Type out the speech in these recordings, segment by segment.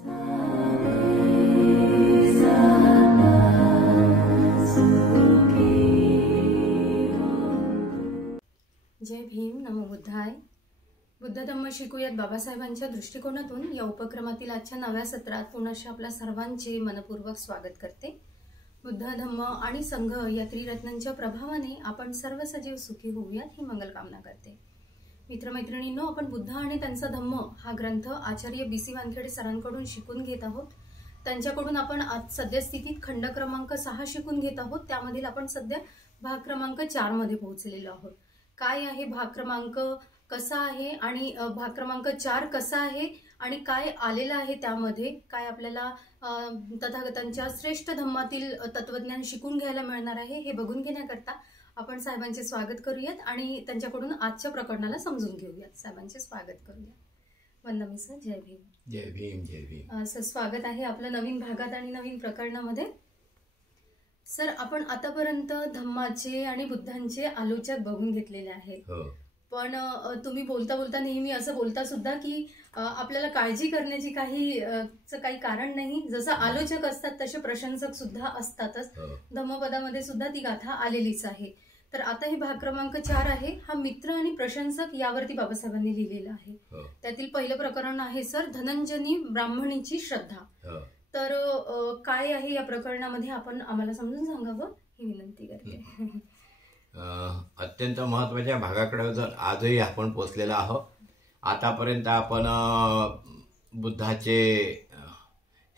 जय भीम, नमो बुद्धाय. बुद्ध धम्म शिकूयात बाबासाहेबांच्या दृष्टिकोनातून या उपक्रमातील आजच्या नव्या सत्रात पुनश्च आपल्या सर्वांचे मनपूर्वक स्वागत करते. बुद्ध धम्म आणि संघ या त्रिरत्नांच्या प्रभावाने आपण सर्व सजीव सुखी होऊयात ही मंगलकामना करते. मित्रमैत्रिणींनो, आपण बुद्ध आणि त्यांचा धम्म हा ग्रंथ आचार्य BC वानखेडे सरांकडून शिकून घेत आहोत. त्यांच्याकडून आपण आज सद्यस्थितीत खंड क्रमांक 6 शिकून घेत आहोत. त्यामधील आपण सध्या भाग क्रमांक 4 मध्ये पोहोचलेलो आहोत. काय आहे भाग क्रमांक, कसा आहे आणि भाग क्रमांक 4 कसा आहे आणि काय आलेलं आहे, त्यामध्ये काय आपल्याला तथागतांच्या श्रेष्ठ धम्मातील तत्वज्ञान शिकून घ्यायला मिळणार आहे हे बघून घेण्याकरता आपण साहेबांचे स्वागत करूयात आणि त्यांच्याकडून आजच्या प्रकरणाला समजून घेऊयात. साहेबांचे स्वागत करूया. वंदना सर, जय भीम. जय भीम. जय भीम सर, स्वागत आहे आपलं नवीन भागात आणि नवीन प्रकरणामध्ये. सर, आपण आतापर्यंत धम्माचे आणि बुद्धांचे आलोचक बघून घेतलेले आहेत. पण तुम्ही बोलता बोलता नेहमी असं बोलता सुद्धा की आपल्याला काळजी करण्याची काही कारण नाही. जसं आलोचक असतात तसे प्रशंसक सुद्धा असतातच. धम्मपदामध्ये सुद्धा ती गाथा आलेलीच आहे. तर आता हे भाग क्रमांक 4 आहे. हा मित्र आणि प्रशंसक यावरती बाबासाहेबांनी लिहिलेला आहे. त्यातील पहिलं प्रकरण आहे सर, धनंजनी ब्राह्मणीची श्रद्धा. तर काय आहे या प्रकरणामध्ये आपण आम्हाला समजून सांगावं ही विनंती करते. अत्यंत महत्वाच्या भागाकडे जर आजही आपण पोचलेलो आहोत. आतापर्यंत आपण बुद्धाचे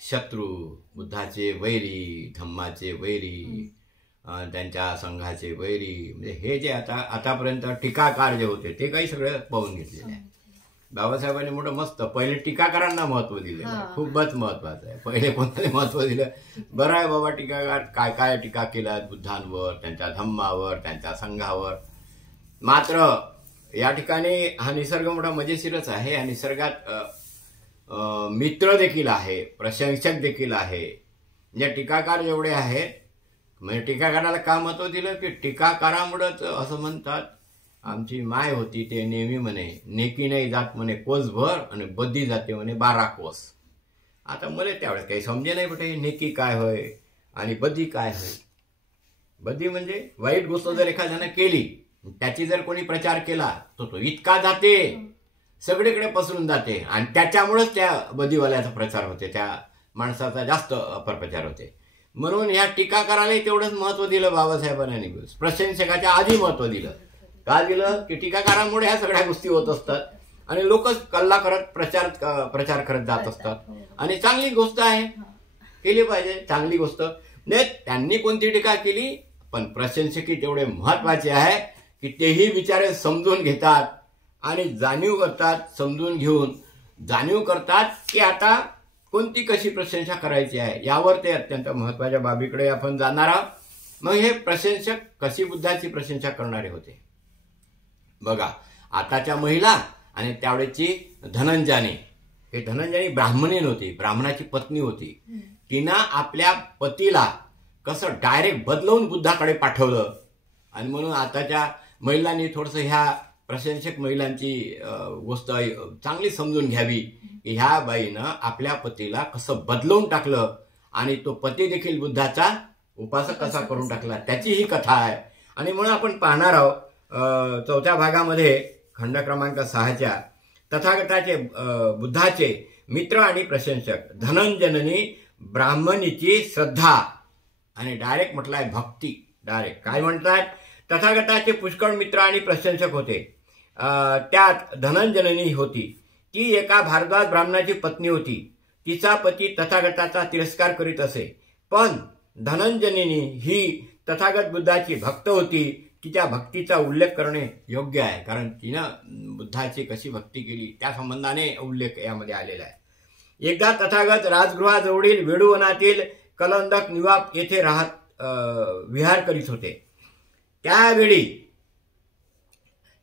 शत्रू, बुद्धाचे वैरी, धम्माचे वैरी, त्यांच्या संघाचे वैरी, म्हणजे हे जे आतापर्यंत टीकाकार जे होते ते काही सगळं पाहून घेतलेले आहे. बाबासाहेबांनी मोठं मस्त पहिले टीकाकारांना महत्व दिलं. खूपच महत्वाचं आहे. पहिले कोणाला महत्व दिलं? बरं आहे बाबा, टीकाकार काय काय टीका केल्या बुद्धांवर, त्यांच्या धम्मावर, त्यांच्या संघावर. मात्र या ठिकाणी हा निसर्ग मोठा मजेशीरच आहे. या निसर्गात मित्र देखील आहे, प्रशंसक देखील आहे. म्हणजे टीकाकार जेवढे आहेत, म्हणजे टीकाकाराला का महत्व दिलं की टीकाकारामुळेच असं म्हणतात, आमची माय होती ते नेहमी म्हणे, नेकी नाही जात म्हणे कोसभर आणि बद्दी जाते म्हणे 12 कोस. आता मला त्यावेळेस काही समजे नाही कुठे नेकी काय होय आणि बद्दी काय होय. बद्दी म्हणजे वाईट गोष्ट जर एखाद्यानं केली, त्याची जर कोणी प्रचार केला तर तो इतका जाते, सगळीकडे पसरून जाते आणि त्याच्यामुळेच त्या बद्दीवाल्याचा प्रचार होते, त्या माणसाचा जास्त अपप्रचार होते. म्हणून या टीकाकारालाही तेवढंच महत्व दिलं बाबासाहेबांनी. प्रशंसकाच्या आधी महत्व दिलं. का दिलं की टीकाकारांमुळे ह्या सगळ्या गोष्टी होत असतात आणि लोकच कल्ला करत प्रचार करत जात असतात. आणि चांगली गोष्ट आहे, केली पाहिजे चांगली गोष्ट. नाही त्यांनी कोणती टीका केली, पण प्रशंसकी तेवढे महत्वाचे आहे की तेही विचारे समजून घेतात आणि जाणीव करतात. समजून घेऊन जाणीव करतात की आता कोणती कशी प्रशंसा करायची आहे, यावर ते अत्यंत महत्वाच्या बाबीकडे आपण जाणार आहोत. मग हे प्रशंसक कशी बुद्धाची प्रशंसा करणारे होते बघा. आताच्या महिला आणि त्यावेळेची धनंजनी, हे धनंजनी ब्राह्मणीन होती, ब्राह्मणाची पत्नी होती. तिनं आपल्या पतीला कसं डायरेक्ट बदलवून बुद्धाकडे पाठवलं. आणि म्हणून आताच्या महिलांनी थोडंसं ह्या प्रशंसक महिलांची गोष्ट चांगली समजून घ्यावी की ह्या बाईनं आपल्या पतीला कसं बदलवून टाकलं आणि तो पती देखील बुद्धाचा उपासक कसा करून टाकला, त्याची ही कथा आहे. आणि म्हणून आपण पाहणार आहोत चौथ्या भागामध्ये खंड क्रमांक 6च्या तथागताचे बुद्धाचे मित्र आणि प्रशंसक, धनंजनी ब्राह्मणीची श्रद्धा. आणि डायरेक्ट म्हटलंय भक्ती. डायरेक्ट काय म्हणतात, तथागताचे पुष्कळ मित्र आणि प्रशंसक होते. त्यात धनंजनी होती. ती एका भारद्वाज ब्राह्मणाची पत्नी होती. तिचा पती तथागताचा तिरस्कार करीत असे. पण धनंजनी ही तथागत बुद्धाची भक्त होती. तिच्या भक्तीचा उल्लेख करणे योग्य आहे, कारण तिनं बुद्धाची कशी भक्ती केली त्या संबंधाने उल्लेख यामध्ये आलेला आहे. एकदा तथागत राजगृहाजवळील वेडूवनातील कलंदक निवाप येथे विहार करीत होते. त्यावेळी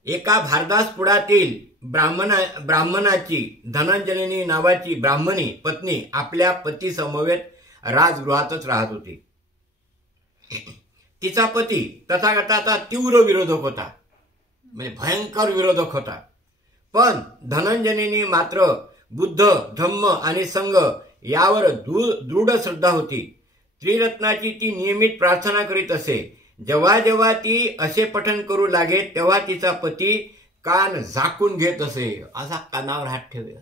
एका भारदासपुरातील ब्राह्मणाची धनंजनी नावाची ब्राह्मणी पत्नी आपल्या पती समवेत राजगृहातच राहत होती. तिचा पती तथागताचा तीव्र विरोधक होता, म्हणजे भयंकर विरोधक होता. पण धनंजनीने मात्र बुद्ध, धम्म आणि संघ यावर दृढ श्रद्धा होती. त्रिरत्नाची ती नियमित प्रार्थना करीत असे. जेव्हा जेव्हा ती असे पठण करू लागे तेव्हा तिचा पती कान झाकून घेत असे. असा कानावर हात ठेवे.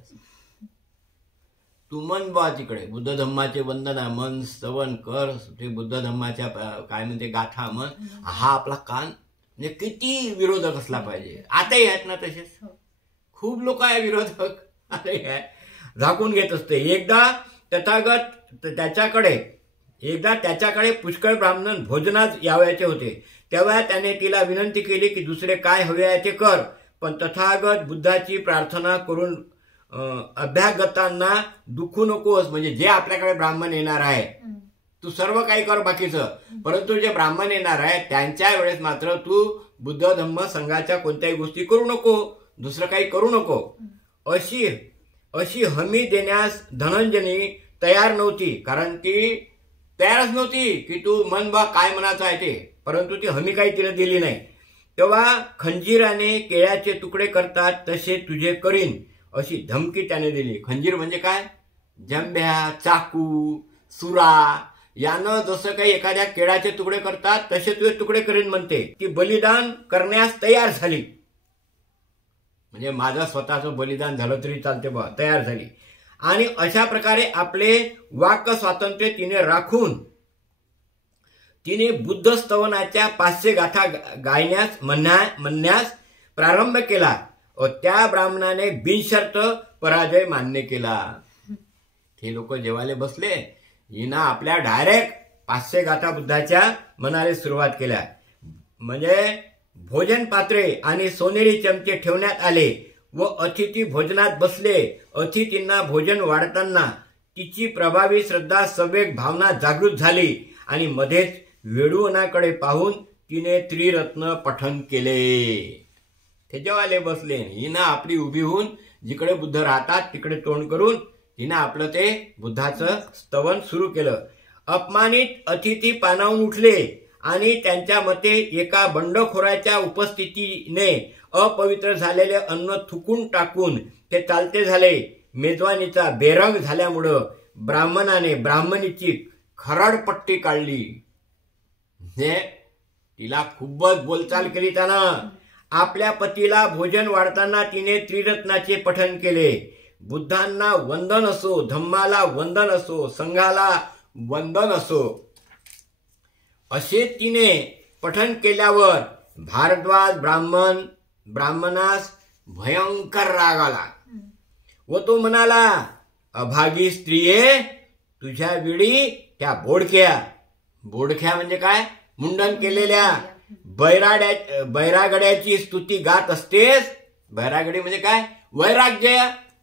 तू मन बा तिकडे बुद्ध धम्माचे वंदन आहे, मन स्तवन कर, ते बुद्ध धम्माच्या काय म्हणते गाथा मन. हा आपला कान म्हणजे किती विरोधक असला पाहिजे. आताही आहेत ना तसेच खूप लोक आहे विरोधक. अरे काय झाकून घेत असते. एकदा त्याच्याकडे पुष्कळ ब्राह्मण भोजनात यावयाचे होते. तेव्हा त्याने तिला विनंती केली की दुसरे काय हवे आहे ते कर, पण तथागत बुद्धाची प्रार्थना करून अभ्यागतांना दुखू नकोस. म्हणजे जे आपल्याकडे ब्राह्मण येणार आहे तू सर्व काही कर बाकीचं, परंतु जे ब्राह्मण येणार आहे त्यांच्या वेळेस मात्र तू बुद्ध धम्म संघाच्या कोणत्याही गोष्टी करू नको, दुसरं काही करू नको. अशी हमी देण्यास धनंजनी तयार नव्हती. कारण ती तयारच नव्हती की तू मन बा काय म्हणायचं आहे ते, परंतु ती हमी काही तिला दिली नाही. तेव्हा खंजीराने केळ्याचे तुकडे करतात तसे तुझे करीन अशी धमकी त्याने दिली. खंजीर म्हणजे काय? जंब्या, चाकू, सुरा यानं जसं काही एखाद्या केळ्याचे तुकडे करतात तसे तुझे तुकडे करीन म्हणते. ती बलिदान करण्यास तयार झाली. म्हणजे माझं स्वतःचं बलिदान झालं तरी चालते बा, तयार झाली. आणि अशा प्रकारे आपले वाक् स्वातंत्र्य तिने राखून तिने बुद्ध स्तवनाच्या 500 गाथा गायण्यास म्हणण्यास प्रारंभ केला. त्या ब्राह्मणाने बिनशर्त पराजय मान्य केला. हे लोक जेवायला बसले, हिना आपल्या डायरेक्ट 500 गाथा बुद्धाच्या म्हणायला सुरुवात केल्या. म्हणजे भोजन पात्रे आणि सोनेरी चमचे ठेवण्यात आले व अतिथी भोजनात बसले. अतिथींना भोजन वाढताना तिची प्रभावी श्रद्धा संवेग भावना जागृत झाली आणि मध्येच वेडूवनाकडे पाहून तिने त्रिरत्न पठण केले. ते जेवायला बसले, हिनं आपली उभी होऊन जिकडे बुद्ध राहतात तिकडे तोंड करून तिनं आपलं ते बुद्धाचं स्तवन सुरू केलं. अपमानित अतिथी पानावून उठले आणि त्यांच्या मते एका बंडखोराच्या उपस्थितीने अपवित्र झालेले अन्न थुकून टाकून ते चालते झाले. मेजवानीचा बेरंग झाल्यामुळं ब्राह्मणाने ब्राह्मणीची खराडपट्टी काढली. तिला खूपच बोलचाल केली त्यानं. आपल्या पतीला भोजन वाढताना तिने त्रिरत्नाचे पठण केले. बुद्धांना वंदन असो, धम्माला वंदन असो, संघाला वंदन असो असे तिने पठण केल्यावर भारद्वाज ब्राह्मणास भयंकर राग आला व तो म्हणाला, अभागी स्त्रिये, तुझ्या वेळी त्या बोडख्या म्हणजे काय? मुंडन केलेल्या बैरागड्याची स्तुती गात असतेस. बैरागडी म्हणजे काय?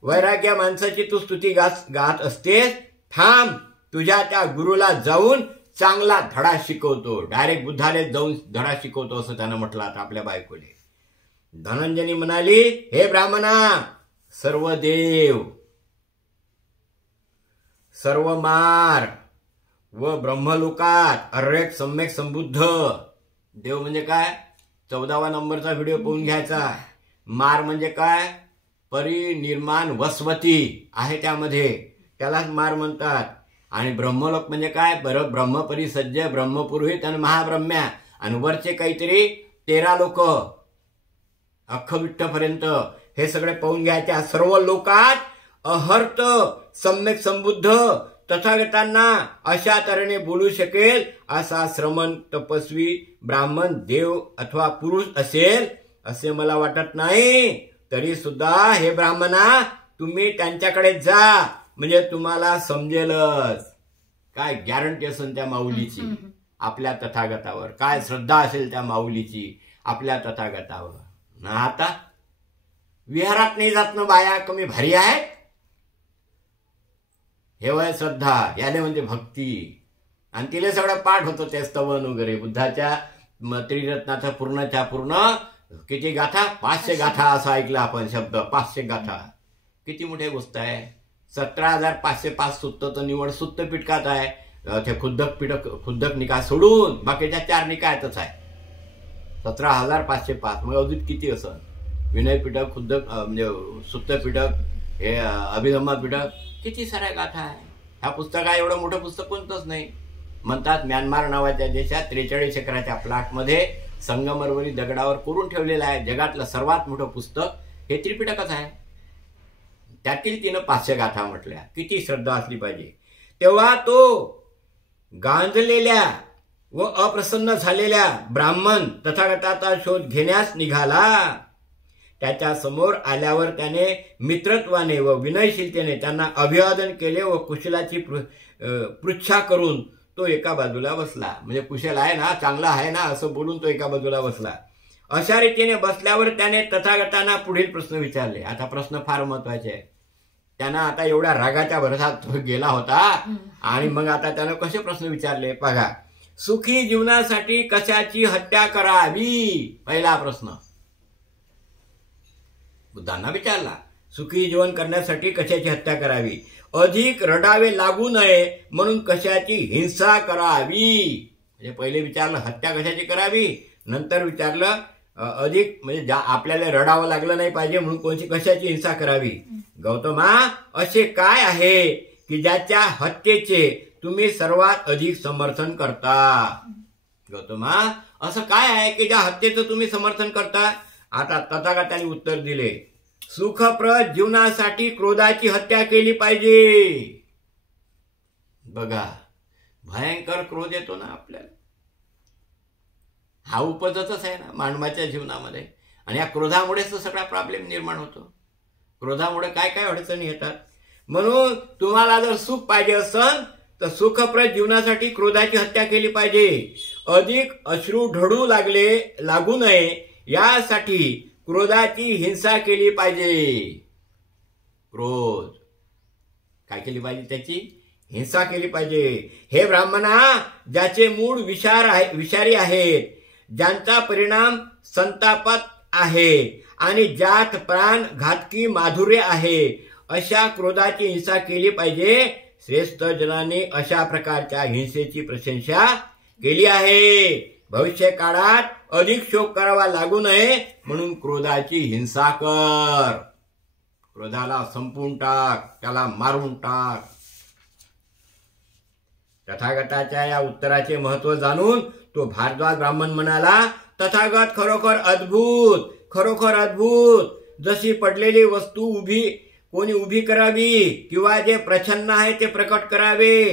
वैराग्य माणसाची तू स्तुती गात असतेस. थांब, तुझ्या त्या गुरुला जाऊन चांगला धडा शिकवतो. डायरेक्ट बुद्धाले जाऊन धडा शिकवतो असं त्यानं म्हटलं आपल्या बायकोले. धनंजनी म्हणाली, हे ब्राह्मणा, सर्व देव, सर्व मार व ब्रह्मलोकात अर्यक सम्यक संबुद्ध. देव म्हणजे काय? 14वा नंबरचा व्हिडिओ पाहून घ्यायचा. मार म्हणजे काय? परिनिर्माण वसवती आहे त्यामध्ये, त्यालाच मार म्हणतात. आणि ब्रह्मलोक म्हणजे काय? ब्रह्मपरिसज्ज, ब्रह्मपुरोहित आणि महाब्रह्म्या. आणि वरचे काहीतरी 13 लोक अख्खविठ्ठपर्यंत हे सगळे पाहून घ्यायचे. सर्व लोकात अहर्त सम्यक संबुद्ध तथागतांना अशा तऱ्हेने बोलू शकेल असा श्रमण तपस्वी ब्राह्मण देव अथवा पुरुष असेल असे मला वाटत नाही. तरी सुद्धा हे ब्राह्मणा, तुम्ही त्यांच्याकडे जा, म्हणजे तुम्हाला समजेलच. काय गॅरंटी असेल त्या माऊलीची आपल्या तथागतावर, काय श्रद्धा असेल त्या माऊलीची आपल्या तथागतावर. ना आता विहारात नाही जात ना बाया कमी भारी आहेत. हे वय श्रद्धा, याने म्हणजे भक्ती. आणि तिला सगळं पाठ होतं ते स्तवन वगैरे बुद्धाच्या त्रिरत्नाचा पूर्णच्या पूर्ण किती गाथा? 500 गाथा असं ऐकलं आपण शब्द. 500 गाथा किती मोठी गोष्ट आहे. 17,505 सुत्त निवड सुत्त पिटकात आहे. ते खुद्दक निकाय सोडून बाकीच्या 4 निकायतच आहे. 17,505 मग अजून किती असं विनय पिटक, खुद्दक म्हणजे सुत्त पिटक, हे अभिधम्मा पिटक, किती साऱ्या गाथा आहे. ह्या पुस्तका एवढं मोठं पुस्तक कोणतंच नाही. म्हणतात म्यानमार नावाच्या देशात 43 एकराच्या प्लॉटमध्ये संगमरवरी दगडावर कोरून ठेवलेलं आहे जगातलं सर्वात मोठं पुस्तक हे त्रिपिटकच आहे. त्यातील तिनं 500 गाथा म्हटल्या. किती श्रद्धा असली पाहिजे. तेव्हा तो गांजलेल्या व अप्रसन्न झालेल्या ब्राह्मण तथागताचा शोध घेण्यास निघाला. त्याच्या समोर आल्यावर त्याने मित्रत्वाने व विनयशीलतेने त्यांना अभिवादन केले व कुशलाची पृच्छा करून तो एका बाजूला बसला. म्हणजे कुशल आहे ना, चांगला आहे ना असं बोलून तो एका बाजूला बसला. अशा रीतीने बसल्यावर त्याने तथागतांना पुढील प्रश्न विचारले. आता प्रश्न फार महत्वाचे आहे. त्यांना आता एवढ्या रागाच्या भरसात गेला होता आणि मग आता त्यानं कसे प्रश्न विचारले बघा. सुखी जीवनासाठी कशाची हत्या करावी? पहिला प्रश्न बुद्धांना विचारला. सुखी जीवन करण्यासाठी कशाची हत्या करावी? अधिक रडावे लागू नये म्हणून कशाची हिंसा करावी? म्हणजे पहिले विचारलं हत्या कशाची करावी, नंतर विचारलं अधिक म्हणजे आपल्याला रडावं लागलं नाही पाहिजे म्हणून कोणती कशाची हिंसा करावी. गौतमा, असे काय आहे की ज्याच्या हत्येचे तुम्ही सर्वात अधिक समर्थन करता? गौतमा, असं काय आहे की ज्या हत्येचं तुम्ही समर्थन करता? आता तथागतांनी उत्तर दिले, सुखप्रद जीवनासाठी क्रोधाची हत्या केली पाहिजे. बघा, भयंकर क्रोध येतो ना आपल्याला. हा उपजतच आहे ना मानवाच्या जीवनामध्ये. आणि या क्रोधामुळेच तर सगळा प्रॉब्लेम निर्माण होतो. क्रोधामुळे काय काय अडचणी येतात. म्हणून तुम्हाला जर सुख पाहिजे असेल तर सुखप्रद जीवनासाठी क्रोधाची हत्या केली पाहिजे. अधिक अश्रू ढळू लागू नये यासाठी क्रोधाची हिंसा केली पाहिजे. क्रोध काय केली पाहिजे? त्याची हिंसा केली पाहिजे. हे ब्राह्मणा, ज्याचे मूळ विषारी आहेत, ज्यांचा परिणाम संतापात आहे आणि ज्यात प्राण घातकी माधुर्य आहे, अशा क्रोधाची हिंसा केली पाहिजे. श्रेष्ठ जनाने अशा प्रकारच्या हिंसेची प्रशंसा केली आहे. भविष्य काळात अधिक शोक करावा लागू नये म्हणून क्रोधाची हिंसा कर. क्रोधाला संपवून टाक, त्याला मारून टाक. तथागताच्या या उत्तराचे महत्व जाणून तो भारद्वाज ब्राह्मण म्हणाला, तथागत खरोखर अद्भुत, खरोखर अद्भुत. जशी पडलेली वस्तू कोणी उभी करावी किंवा जे प्रच्छन्न आहे ते प्रकट करावे,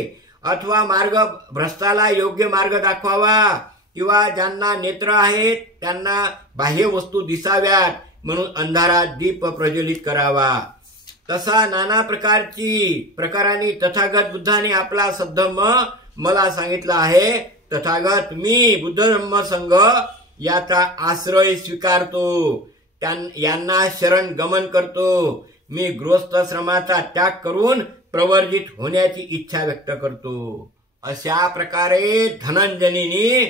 अथवा मार्ग भ्रष्टाला योग्य मार्ग दाखवावा, किंवा ज्यांना नेत्र आहेत त्यांना बाह्य वस्तू दिसाव्यात म्हणून अंधारात दीप प्रज्वलित करावा. तसा नाना प्रकारांनी तथागत बुद्धाने आपला सद्धम्म मला सांगितला आहे. तथागत मी बुद्ध धम्म संघ याचा आश्रय स्वीकारतो, यांना शरण गमन करतो. मी गृहस्थाश्रमाचा त्याग करून प्रवर्जित होण्याची इच्छा व्यक्त करतो. अशा प्रकारे धनंजनीने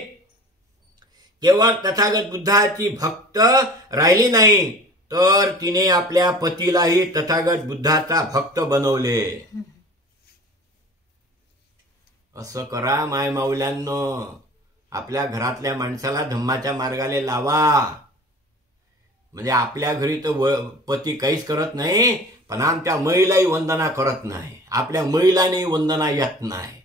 केवळ तथागत बुद्धाची भक्त राहिली नाही तर तिने आपल्या पतीलाही तथागत बुद्धाचा भक्त बनवले. असं करा माय माऊल्यांनो, आपल्या घरातल्या माणसाला धम्माच्या मार्गाला लावा. म्हणजे आपल्या घरी तर पती काहीच करत नाही, पण आमच्या महिलाही वंदना करत नाही, आपल्या महिलांनी वंदना येत नाही.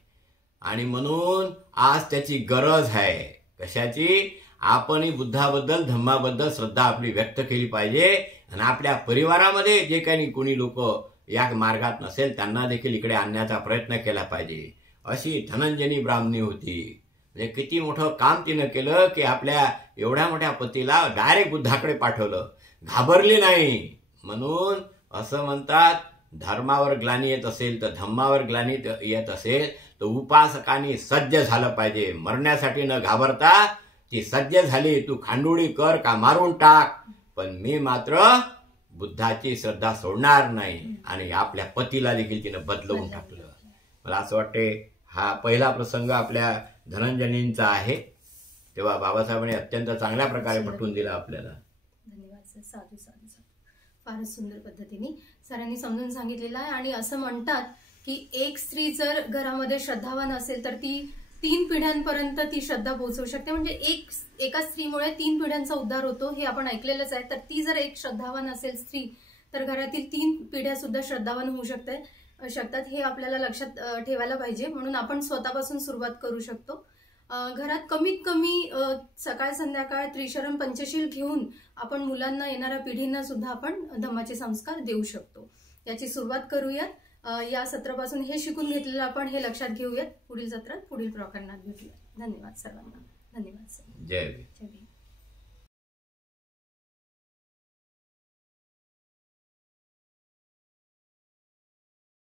आणि म्हणून आज त्याची गरज आहे. कशाची? आपणही बुद्धाबद्दल धम्माबद्दल श्रद्धा आपली व्यक्त केली पाहिजे. आणि आपल्या परिवारामध्ये जे काही कोणी लोक या मार्गात नसेल त्यांना देखील इकडे आणण्याचा प्रयत्न केला पाहिजे. अशी धनंजनी ब्राह्मणी होती. म्हणजे किती मोठं काम तिनं केलं की आपल्या एवढ्या मोठ्या पतीला डायरेक्ट बुद्धाकडे पाठवलं. घाबरली नाही. म्हणून असं म्हणतात, धर्मावर ग्लानी येत असेल तर धम्मावर ग्लानी येत असेल तर उपासकांनी सज्ज झालं पाहिजे. मरण्यासाठी न घाबरता ती सज्ज झाली, तू खांडोळी कर का मारून टाक, पण मी मात्र बुद्धाची श्रद्धा सोडणार नाही. आणि आपल्या पतीला देखील तिनं बदलवून टाकलं. मला असं वाटते हा पहिला प्रसंग आपल्या धनंजनींचा आहे. तेव्हा बाबासाहेबांनी अत्यंत चांगल्या प्रकारे पटवून दिला आपल्याला. धन्यवाद सर. साधू साधू साधू. फारच सुंदर पद्धतीने सरांनी समजून सांगितलेलं आहे. आणि असं म्हणतात की एक स्त्री जर घरामध्ये श्रद्धावान असेल तर ती 3 पिढ्यांपर्यंत ती श्रद्धा पोहोचवू शकते. म्हणजे एका स्त्रीमुळे 3 पिढ्यांचा उद्धार होतो हे आपण ऐकलेलंच आहे. तर ती जर एक श्रद्धावान असेल स्त्री तर घरातील 3 पिढ्या सुद्धा श्रद्धावान होऊ शकते. शकतात हे आपल्याला लक्षात ठेवायला पाहिजे. म्हणून आपण स्वतःपासून सुरुवात करू शकतो. घरात कमीत कमी सकाळ संध्याकाळ त्रिशरण पंचशील घेऊन आपण मुलांना, येणाऱ्या पिढींना सुद्धा आपण धम्माचे संस्कार देऊ शकतो. याची सुरुवात करूयात. या सत्रापासून हे शिकून घेतलेलं आपण हे लक्षात घेऊयात. पुढील सत्रात पुढील प्रकरणात भेटूया. धन्यवाद सर्वांना. धन्यवाद. जय भीम.